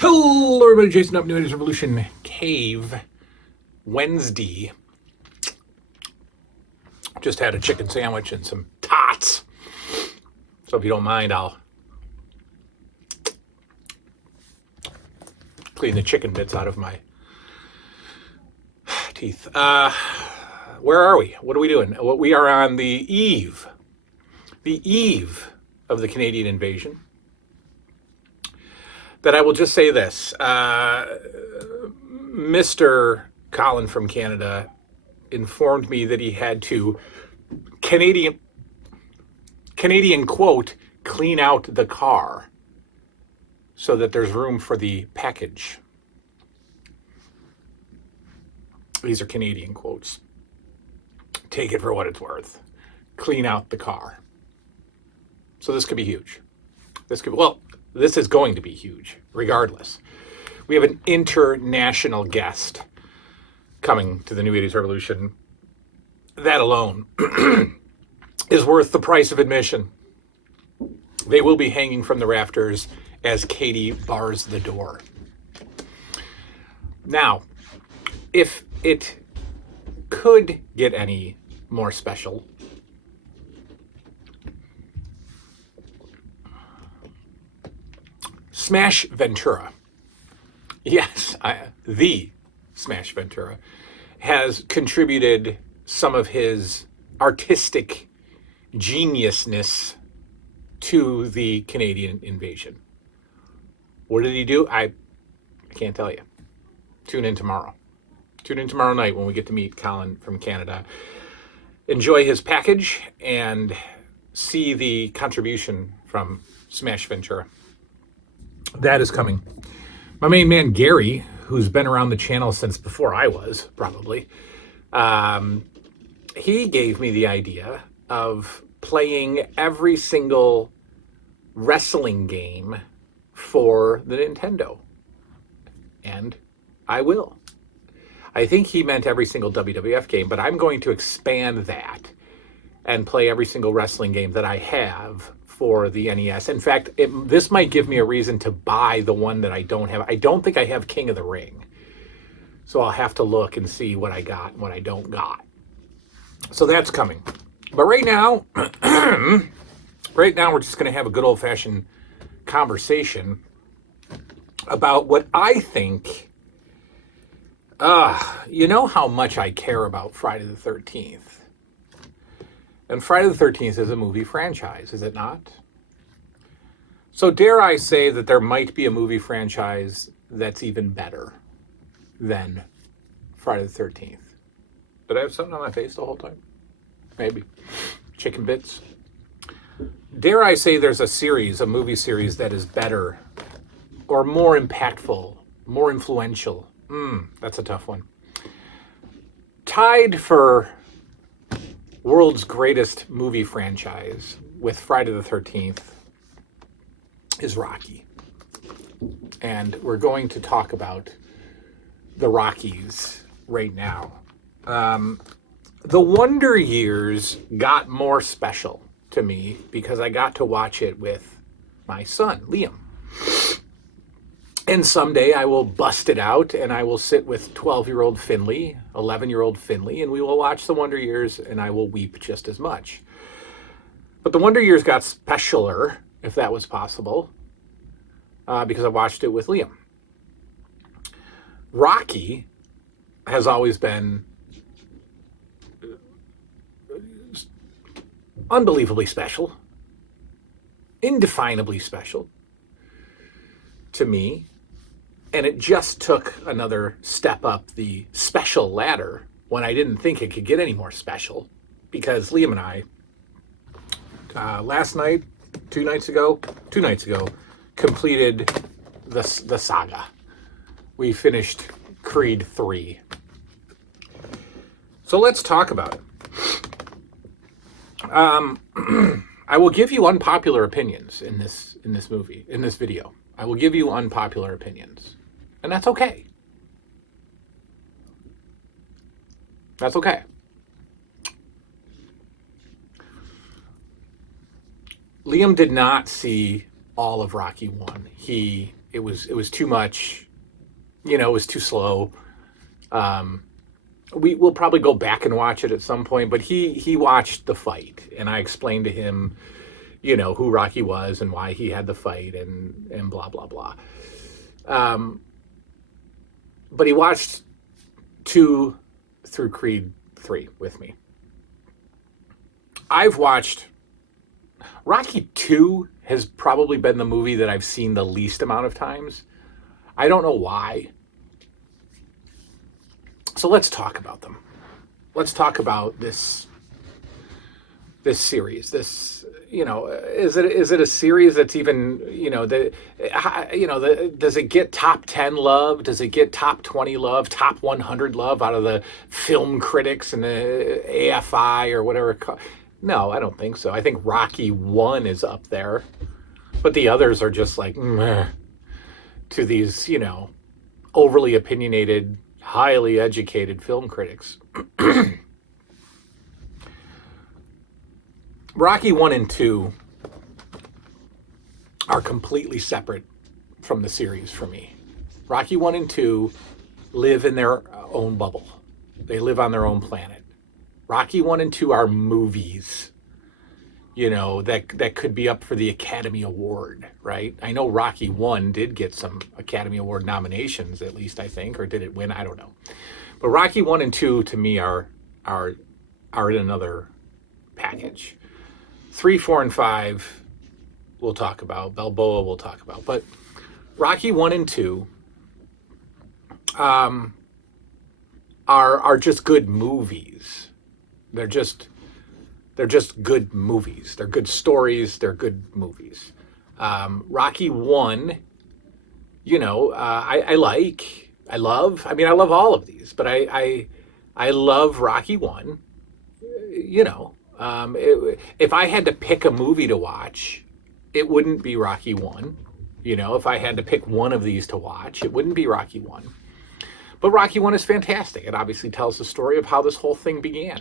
Hello, everybody. Jason up, New Age Revolution Cave Wednesday. Just had a chicken sandwich and some tots. So if you don't mind, I'll clean the chicken bits out of my teeth. Where are we? What are we doing? We are on the eve of the Canadian invasion. That I will just say this. Mr. Colin from Canada informed me that he had to, Canadian quote, clean out the car so that there's room for the package. These are Canadian quotes. Take it for what it's worth. Clean out the car. So this could be huge. This is going to be huge, regardless. We have an international guest coming to the New 80s Revolution. That alone is worth the price of admission. They will be hanging from the rafters as Katie bars the door. Now, if it could get any more special, Smash Ventura, yes, the Smash Ventura, has contributed some of his artistic geniusness to the Canadian invasion. What did he do? I can't tell you. Tune in tomorrow. Tune in tomorrow night when we get to meet Colin from Canada. Enjoy his package and see the contribution from Smash Ventura. That is coming. My main man, Gary, who's been around the channel since before I was, probably, he gave me the idea of playing every single wrestling game for the Nintendo. And I will. I think he meant every single WWF game, but I'm going to expand that and play every single wrestling game that I have for the NES. In fact, this might give me a reason to buy the one that I don't have. I don't think I have King of the Ring. So I'll have to look and see what I got and what I don't got. So that's coming. But right now, we're just going to have a good old-fashioned conversation about what I think. You know how much I care about Friday the 13th. And Friday the 13th is a movie franchise, is it not? So dare I say that there might be a movie franchise that's even better than Friday the 13th. Did I have something on my face the whole time? Maybe. Chicken bits. Dare I say there's a movie series that is better or more impactful, more influential. That's a tough one. Tied for world's greatest movie franchise with Friday the 13th is Rocky. And we're going to talk about the Rockies right now. The Wonder Years got more special to me because I got to watch it with my son, Liam. And someday I will bust it out and I will sit with 12-year-old Finley, 11-year-old Finley, and we will watch The Wonder Years and I will weep just as much. But The Wonder Years got specialer, if that was possible, because I watched it with Liam. Rocky has always been unbelievably special, indefinably special to me. And it just took another step up the special ladder when I didn't think it could get any more special, because Liam and I, two nights ago, completed the saga. We finished Creed 3. So let's talk about it. I will give you unpopular opinions in this video. I will give you unpopular opinions. And that's okay. That's okay. Liam did not see all of Rocky 1. He It was too much. It was too slow. We'll probably go back and watch it at some point, but he watched the fight, and I explained to him, who Rocky was and why he had the fight and blah blah blah. But he watched 2 through Creed 3 with me. I've watched Rocky 2 has probably been the movie that I've seen the least amount of times. I don't know why. So let's talk about them. Let's talk about this series. Is it a series that's even, does it get top 10 love? Does it get top 20 love, top 100 love out of the film critics and the AFI or whatever? No, I don't think so. I think Rocky 1 is up there, but the others are just like, meh, to these, overly opinionated, highly educated film critics. Rocky 1 and 2 are completely separate from the series for me. Rocky 1 and 2 live in their own bubble. They live on their own planet. Rocky 1 and 2 are movies, that could be up for the Academy Award, right? I know Rocky 1 did get some Academy Award nominations, at least I think, or did it win? I don't know. But Rocky 1 and 2 to me are in another package. 3, 4, and 5 we'll talk about. Balboa we'll talk about. But Rocky 1 and 2 are just good movies. They're just good movies. They're good stories. They're good movies. Rocky 1, I love all of these, but I love Rocky 1. If I had to pick a movie to watch, it wouldn't be Rocky 1. If I had to pick one of these to watch, it wouldn't be Rocky 1. But Rocky 1 is fantastic. It obviously tells the story of how this whole thing began.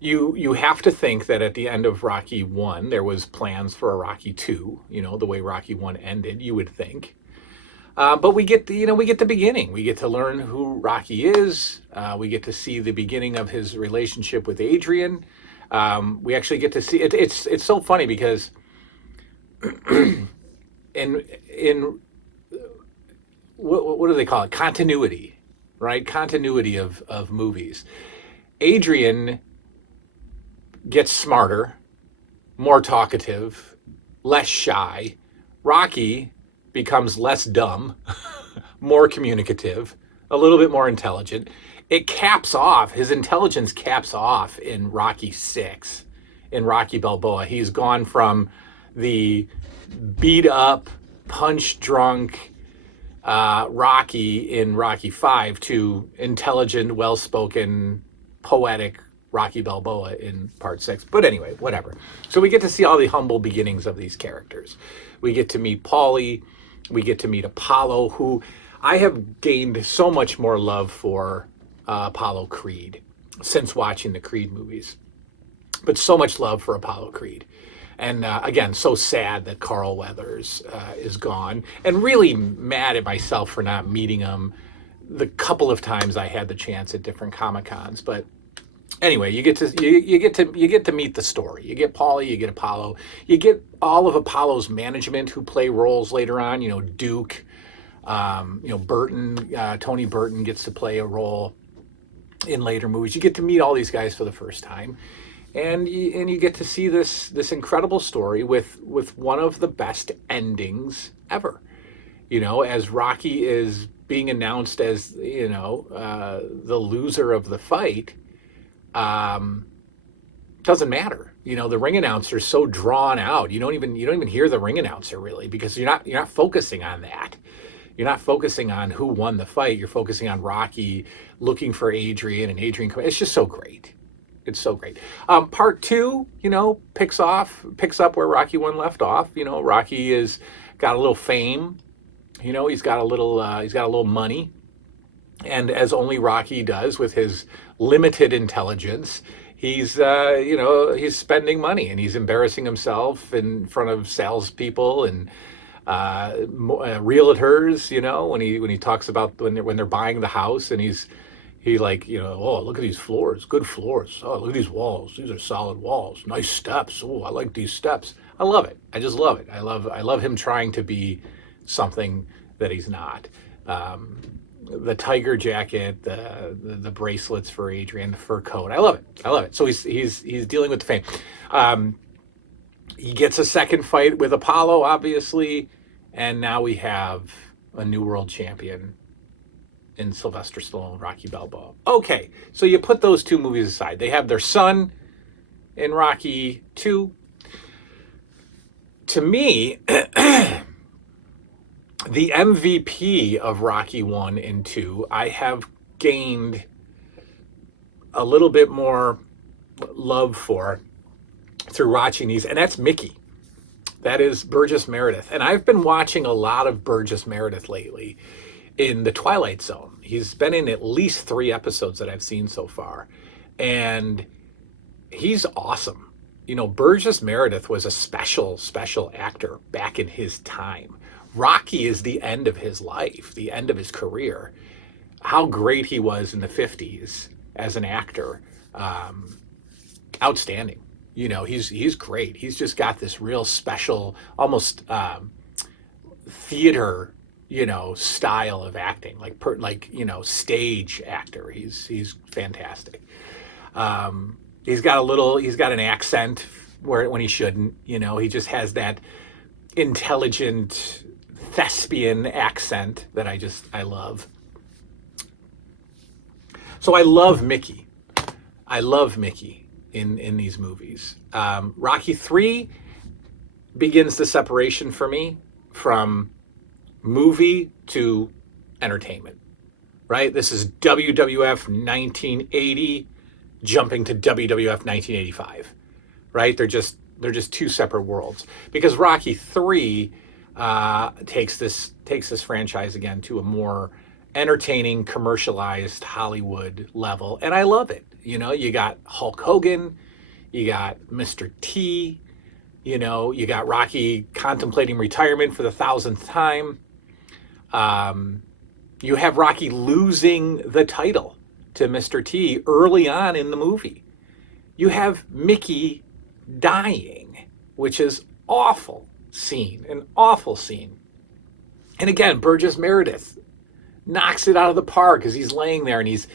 You have to think that at the end of Rocky 1, there was plans for a Rocky 2, the way Rocky 1 ended, you would think. But we get the beginning. We get to learn who Rocky is. We get to see the beginning of his relationship with Adrian. We actually get to see it. It's so funny because in what do they call it? Continuity, right? Continuity of movies. Adrian gets smarter, more talkative, less shy. Rocky becomes less dumb, more communicative, a little bit more intelligent. His intelligence caps off in Rocky 6, in Rocky Balboa. He's gone from the beat up, punch drunk Rocky in Rocky 5 to intelligent, well-spoken, poetic Rocky Balboa in part 6. But anyway, whatever. So we get to see all the humble beginnings of these characters. We get to meet Paulie. We get to meet Apollo, who I have gained so much more love for Apollo Creed since watching the Creed movies. But so much love for Apollo Creed. And again, so sad that Carl Weathers is gone. And really mad at myself for not meeting him the couple of times I had the chance at different Comic-Cons. But anyway, you get to meet the story. You get Paulie, you get Apollo, you get all of Apollo's management who play roles later on. Duke, Burton, Tony Burton gets to play a role in later movies. You get to meet all these guys for the first time, and you get to see this incredible story with one of the best endings ever. As Rocky is being announced as the loser of the fight. Doesn't matter. The ring announcer's so drawn out. You don't even hear the ring announcer really, because you're not focusing on that. You're not focusing on who won the fight. You're focusing on Rocky looking for Adrian and Adrian. It's just so great. It's so great. Part 2, picks up where Rocky 1 left off. Rocky is got a little fame. He's got a little money. And as only Rocky does with his limited intelligence, he's spending money and he's embarrassing himself in front of salespeople and realtors, when he talks about when they're buying the house, and he like, oh, look at these floors, good floors. Oh, look at these walls. These are solid walls. Nice steps. Oh, I like these steps. I love it. I just love it. I love him trying to be something that he's not. The tiger jacket, the bracelets for Adrian, the fur coat. I love it. I love it. So he's dealing with the fame. He gets a second fight with Apollo, obviously, and now we have a new world champion in Sylvester Stallone, Rocky Balboa. Okay, so you put those two movies aside. They have their son in Rocky 2. To me, the MVP of Rocky 1 and 2, I have gained a little bit more love for through watching these, and that's Mickey. That is Burgess Meredith. And I've been watching a lot of Burgess Meredith lately in The Twilight Zone. He's been in at least 3 episodes that I've seen so far. And he's awesome. Burgess Meredith was a special actor back in his time. Rocky is the end of his life, the end of his career. How great he was in the 50s as an actor. Outstanding. He's great. He's just got this real special, almost theater, style of acting, like stage actor. He's fantastic. He's got an accent when he shouldn't. He just has that intelligent thespian accent that I love. So I love Mickey. In these movies. Rocky 3 begins the separation for me from movie to entertainment, right? This is WWF 1980 jumping to WWF 1985, right? They're just two separate worlds, because Rocky 3 takes this franchise again to a more entertaining, commercialized Hollywood level, and I love it. You got Hulk Hogan, you got Mr. T, you got Rocky contemplating retirement for the 1,000th time. You have Rocky losing the title to Mr. T early on in the movie. You have Mickey dying, which is an awful scene. And again, Burgess Meredith knocks it out of the park as he's laying there, and he's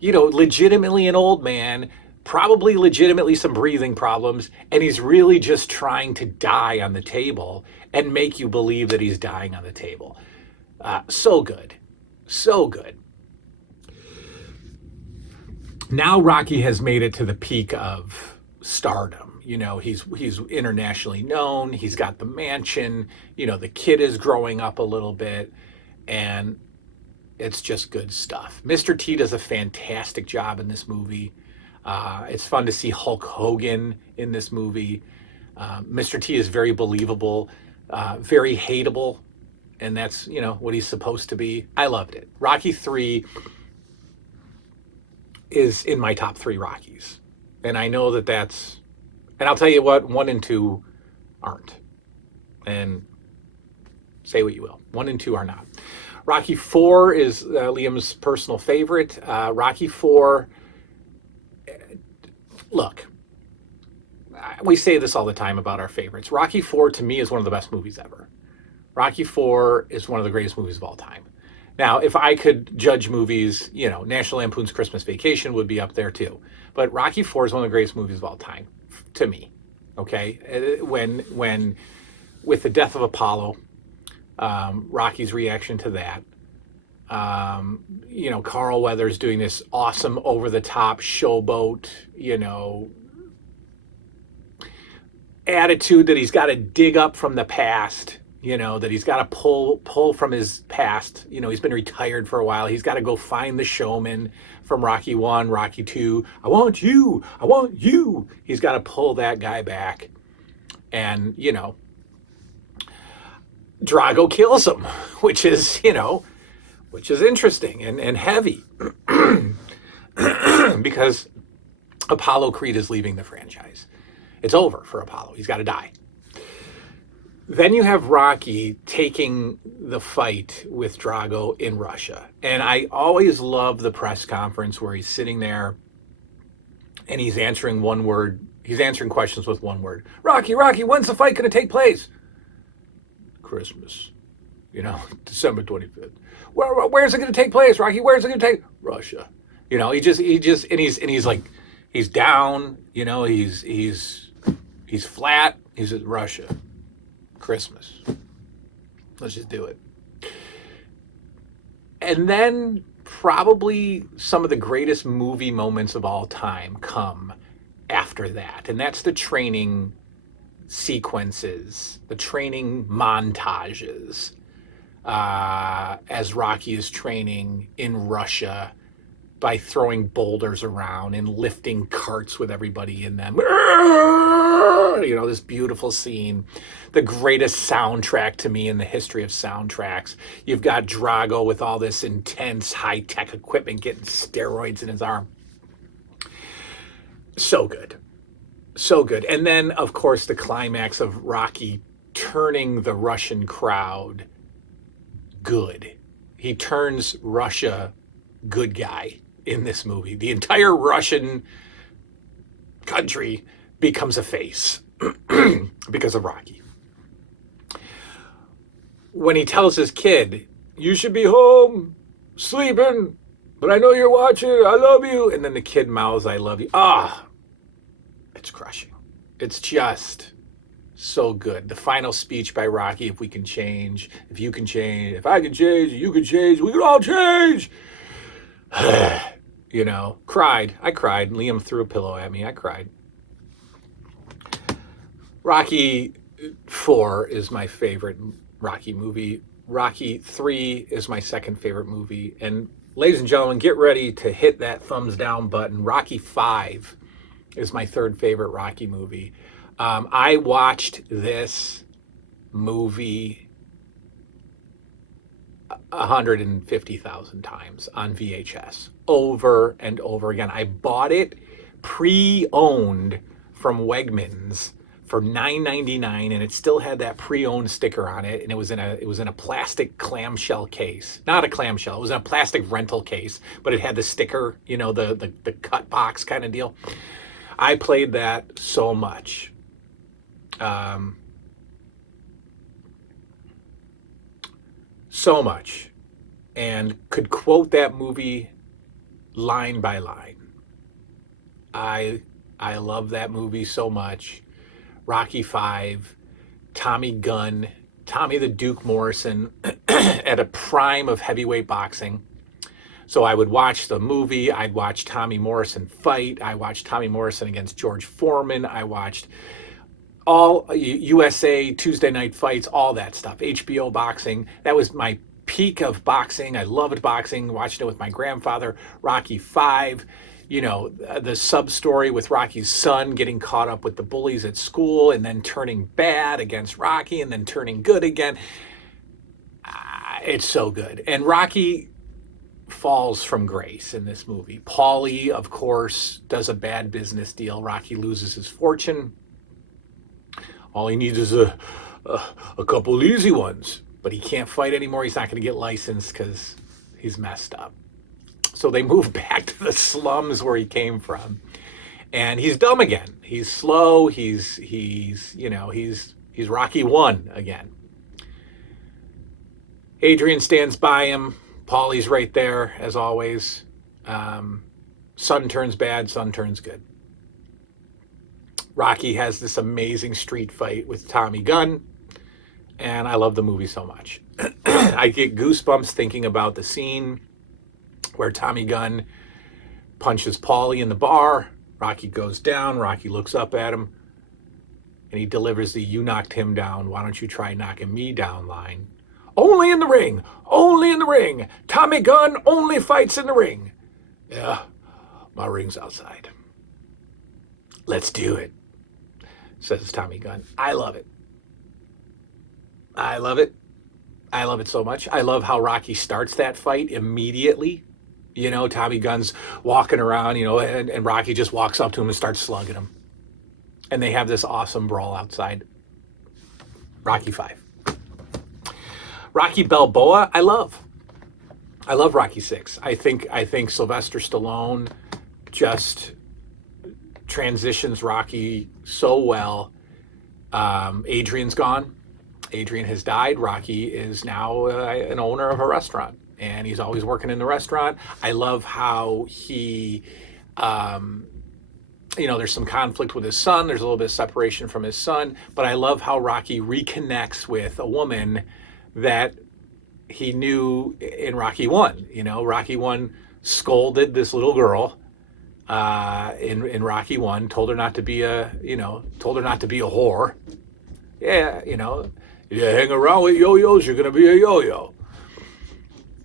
legitimately an old man, probably legitimately some breathing problems, and he's really just trying to die on the table and make you believe that he's dying on the table. So good. Now Rocky has made it to the peak of stardom. He's internationally known. He's got the mansion. The kid is growing up a little bit, and it's just good stuff. Mr. T does a fantastic job in this movie. It's fun to see Hulk Hogan in this movie. Mr. T is very believable, very hateable, and that's, what he's supposed to be. I loved it. Rocky 3 is in my top 3 Rockies. And I know and I'll tell you what, 1 and 2 aren't. And say what you will. 1 and 2 are not. Rocky 4 is Liam's personal favorite. Rocky 4, look, we say this all the time about our favorites. Rocky 4 to me is one of the best movies ever. Rocky 4 is one of the greatest movies of all time. Now, if I could judge movies, National Lampoon's Christmas Vacation would be up there too. But Rocky 4 is one of the greatest movies of all time, to me. Okay? When with the death of Apollo, Rocky's reaction to that. Carl Weathers doing this awesome over-the-top showboat, attitude that he's got to dig up from the past, that he's got to pull from his past. He's been retired for a while. He's got to go find the showman from Rocky 1, Rocky 2. I want you. He's got to pull that guy back. And, Drago kills him, which is interesting and heavy because Apollo Creed is leaving the franchise. It's over for Apollo. He's got to die. Then you have Rocky taking the fight with Drago in Russia. And I always love the press conference where he's sitting there and he's answering one word. He's answering questions with one word. Rocky, when's the fight going to take place? Christmas. December 25th. Where's it going to take place, Rocky? Where's it going to take? Russia. He just, and he's like, he's down, he's flat. He's at Russia. Christmas. Let's just do it. And then probably some of the greatest movie moments of all time come after that. And that's the training sequences, the training montages, as Rocky is training in Russia by throwing boulders around and lifting carts with everybody in them. This beautiful scene, the greatest soundtrack to me in the history of soundtracks. You've got Drago with all this intense high-tech equipment getting steroids in his arm. So good. So good. And then, of course, the climax of Rocky turning the Russian crowd good. He turns Russia good guy in this movie. The entire Russian country becomes a face because of Rocky. When he tells his kid, you should be home sleeping, but I know you're watching, I love you. And then the kid mouths, I love you. It's crushing. It's just so good. The final speech by Rocky, if we can change, if you can change, if I can change, you can change, we can all change. Cried. I cried. Liam threw a pillow at me. I cried. Rocky 4 is my favorite Rocky movie. Rocky 3 is my second favorite movie. And ladies and gentlemen, get ready to hit that thumbs down button. Rocky 5 is my third favorite Rocky movie. I watched this movie 150,000 times on VHS, over and over again. I bought it pre-owned from Wegmans for $9.99, and it still had that pre-owned sticker on it, and it was in a plastic clamshell case. Not a clamshell, it was in a plastic rental case, but it had the sticker, the cut box kind of deal. I played that so much. So much, and could quote that movie line by line. I love that movie so much. Rocky 5, Tommy Gunn, Tommy the Duke Morrison at a prime of heavyweight boxing. So I would watch the movie, I'd watch Tommy Morrison fight, I watched Tommy Morrison against George Foreman, I watched all USA Tuesday Night Fights, all that stuff, HBO boxing. That was my peak of boxing. I loved boxing, watched it with my grandfather. Rocky 5, the sub-story with Rocky's son getting caught up with the bullies at school and then turning bad against Rocky and then turning good again. It's so good. And Rocky falls from grace in this movie. Paulie, of course, does a bad business deal. Rocky loses his fortune. All he needs is a couple easy ones, but he can't fight anymore. He's not going to get licensed because he's messed up. So they move back to the slums where he came from, and he's dumb again. He's slow. He's Rocky 1 again. Adrian stands by him. Paulie's right there as always. Son turns bad. Son turns good. Rocky has this amazing street fight with Tommy Gunn, and I love the movie so much. I get goosebumps thinking about the scene where Tommy Gunn punches Paulie in the bar. Rocky goes down. Rocky looks up at him, and he delivers the "you knocked him down, why don't you try knocking me down" line. Only in the ring. Only in the ring. Tommy Gunn only fights in the ring. Yeah, my ring's outside. Let's do it, says Tommy Gunn. I love it. I love it. I love it so much. I love how Rocky starts that fight immediately. Tommy Gunn's walking around, and Rocky just walks up to him and starts slugging him. And they have this awesome brawl outside. Rocky 5. Rocky Balboa, I love. I love Rocky 6. I think Sylvester Stallone just transitions Rocky so well. Adrian's gone. Adrian has died. Rocky is now an owner of a restaurant, and he's always working in the restaurant. I love how he, there's some conflict with his son. There's a little bit of separation from his son, but I love how Rocky reconnects with a woman that he knew in Rocky 1. Rocky 1 scolded this little girl in Rocky 1, told her not to be a whore. Yeah, you hang around with yo-yos, you're going to be a yo-yo.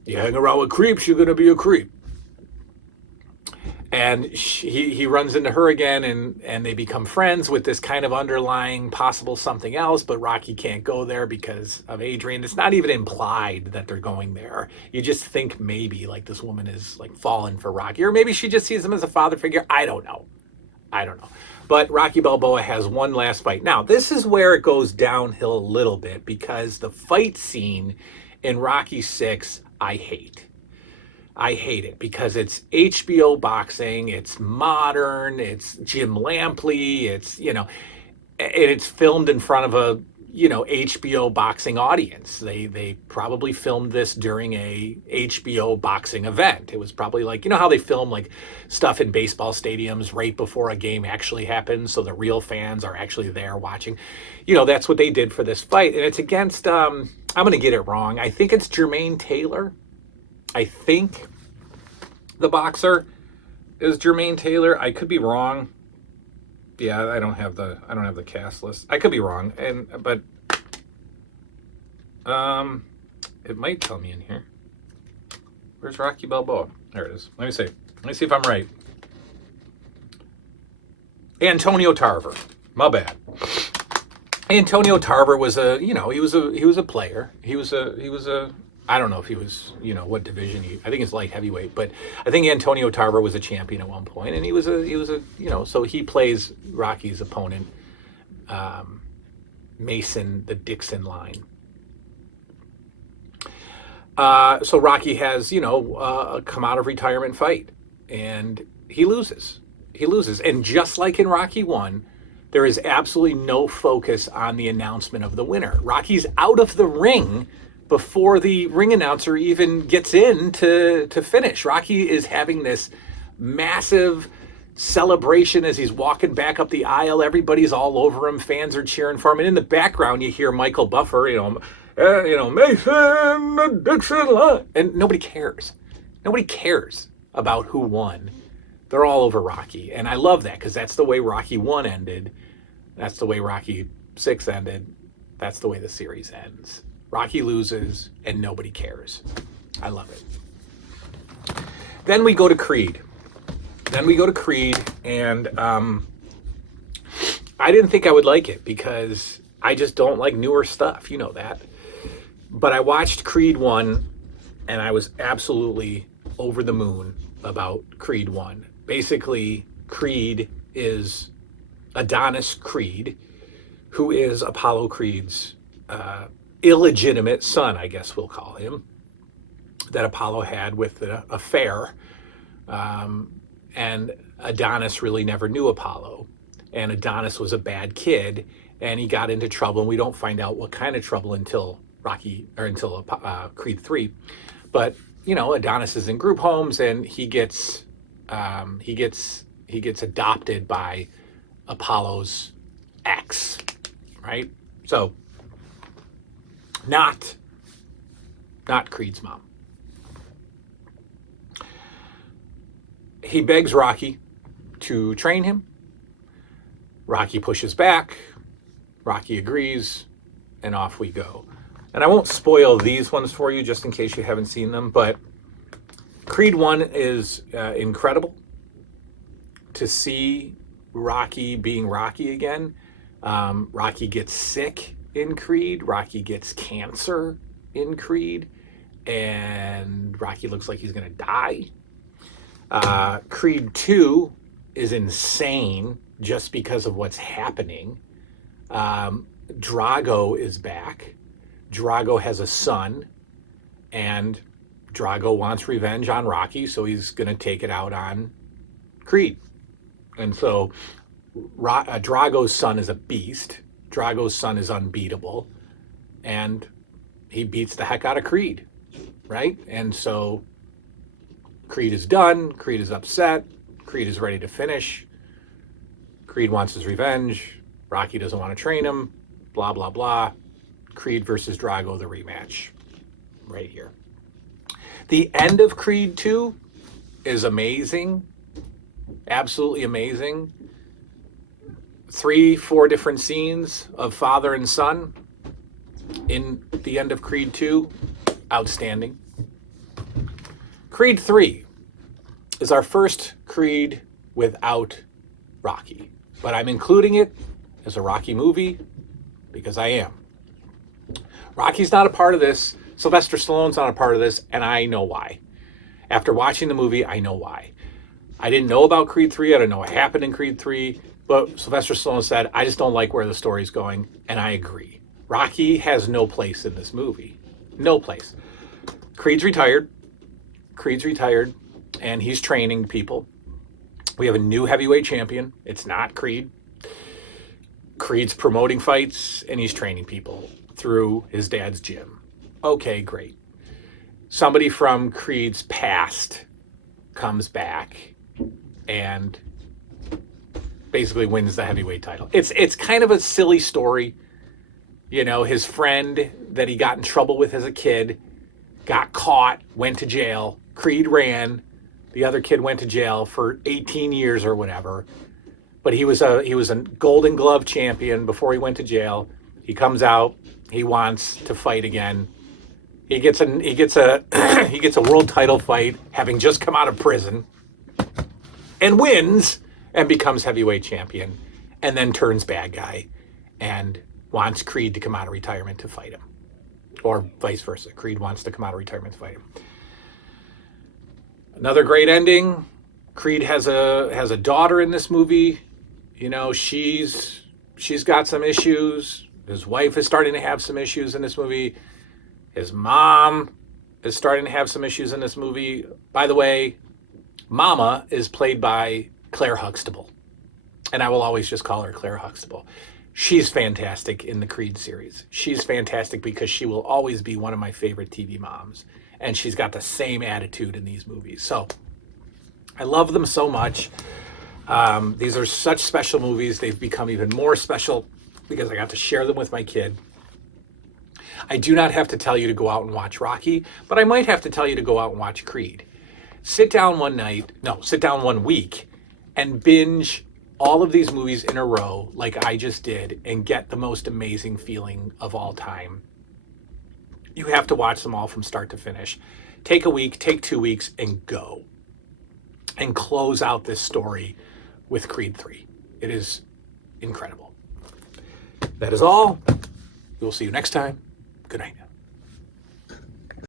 You hang around with creeps, you're going to be a creep. And he runs into her again, and they become friends with this kind of underlying possible something else, but Rocky can't go there because of Adrian. It's not even implied that they're going there. You just think maybe like this woman is like fallen for Rocky, or maybe she just sees him as a father figure. I don't know. But Rocky Balboa has one last fight. Now, this is where it goes downhill a little bit, because the fight scene in Rocky 6, I hate it because it's HBO boxing, it's modern, it's Jim Lampley, and it's filmed in front of a, HBO boxing audience. They probably filmed this during a HBO boxing event. It was probably like, how they film like stuff in baseball stadiums right before a game actually happens, so the real fans are actually there watching. That's what they did for this fight. And it's against, I'm going to get it wrong. I think it's Jermaine Taylor. I think the boxer is Jermaine Taylor. I could be wrong. Yeah, I don't have the cast list. I could be wrong, but it might tell me in here. Where's Rocky Balboa? There it is. Let me see if I'm right. Antonio Tarver. My bad. Antonio Tarver was he was a player. He was a I don't know if he was, what division I think it's light heavyweight, but I think Antonio Tarver was a champion at one point, and he was a so he plays Rocky's opponent, Mason the Dixon line. So Rocky has, a come out of retirement fight, and he loses. And just like in Rocky 1, there is absolutely no focus on the announcement of the winner. Rocky's out of the ring before the ring announcer even gets in to finish. Rocky is having this massive celebration as he's walking back up the aisle. Everybody's all over him. Fans are cheering for him. And in the background, you hear Michael Buffer, Mason the Dixon line. And nobody cares. Nobody cares about who won. They're all over Rocky. And I love that because that's the way Rocky 1 ended. That's the way Rocky 6 ended. That's the way the series ends. Rocky loses, and nobody cares. I love it. Then we go to Creed. And I didn't think I would like it because I just don't like newer stuff. You know that. But I watched Creed 1, and I was absolutely over the moon about Creed 1. Basically, Creed is Adonis Creed, who is Apollo Creed's illegitimate son, I guess we'll call him, that Apollo had with an affair. And Adonis really never knew Apollo. And Adonis was a bad kid, and he got into trouble. And we don't find out what kind of trouble until Creed 3. But, Adonis is in group homes, and he gets adopted by Apollo's ex, right? So, not Creed's mom. He begs Rocky to train him. Rocky pushes back. Rocky agrees, and off we go. And I won't spoil these ones for you just in case you haven't seen them, but Creed 1 is incredible to see Rocky being Rocky again. Rocky gets sick in Creed. Rocky gets cancer in Creed. And Rocky looks like he's going to die. Creed 2 is insane just because of what's happening. Drago is back. Drago has a son, and Drago wants revenge on Rocky, so he's going to take it out on Creed. And so Drago's son is a beast. Drago's son is unbeatable, and he beats the heck out of Creed, right? And so Creed is done. Creed is upset. Creed is ready to finish. Creed wants his revenge. Rocky doesn't want to train him. Blah, blah, blah. Creed versus Drago, the rematch, right here. The end of Creed 2 is amazing. Absolutely amazing. 3-4 different scenes of father and son in the end of Creed 2. Outstanding. Creed 3 is our first Creed without Rocky. But I'm including it as a Rocky movie because I am. Rocky's not a part of this. Sylvester Stallone's not a part of this, and I know why. After watching the movie, I know why. I didn't know about Creed 3. I didn't know what happened in Creed 3. But Sylvester Stallone said, I just don't like where the story's going, and I agree. Rocky has no place in this movie. No place. Creed's retired, and he's training people. We have a new heavyweight champion. It's not Creed. Creed's promoting fights, and he's training people through his dad's gym. Okay, great. Somebody from Creed's past comes back and basically wins the heavyweight title. It's kind of a silly story. You know, his friend that he got in trouble with as a kid got caught, went to jail. Creed ran. The other kid went to jail for 18 years or whatever. But he was a Golden Glove champion before he went to jail. He comes out. He wants to fight again. He gets a world title fight, having just come out of prison, and wins and becomes heavyweight champion, and then turns bad guy and wants Creed to come out of retirement to fight him, or vice versa. Creed wants to come out of retirement to fight him. Another great ending. Creed has a daughter in this movie. You know, she's got some issues. His wife is starting to have some issues in this movie. His mom is starting to have some issues in this movie. By the way, Mama is played by Claire Huxtable. And I will always just call her Claire Huxtable. She's fantastic in the Creed series. She's fantastic because she will always be one of my favorite TV moms. And she's got the same attitude in these movies. So I love them so much. These are such special movies. They've become even more special because I got to share them with my kid. I do not have to tell you to go out and watch Rocky, but I might have to tell you to go out and watch Creed. Sit down one week and binge all of these movies in a row like I just did and get the most amazing feeling of all time. You have to watch them all from start to finish. Take a week, take 2 weeks, and go. And close out this story with Creed 3. It is incredible. That is all. We will see you next time. Good night.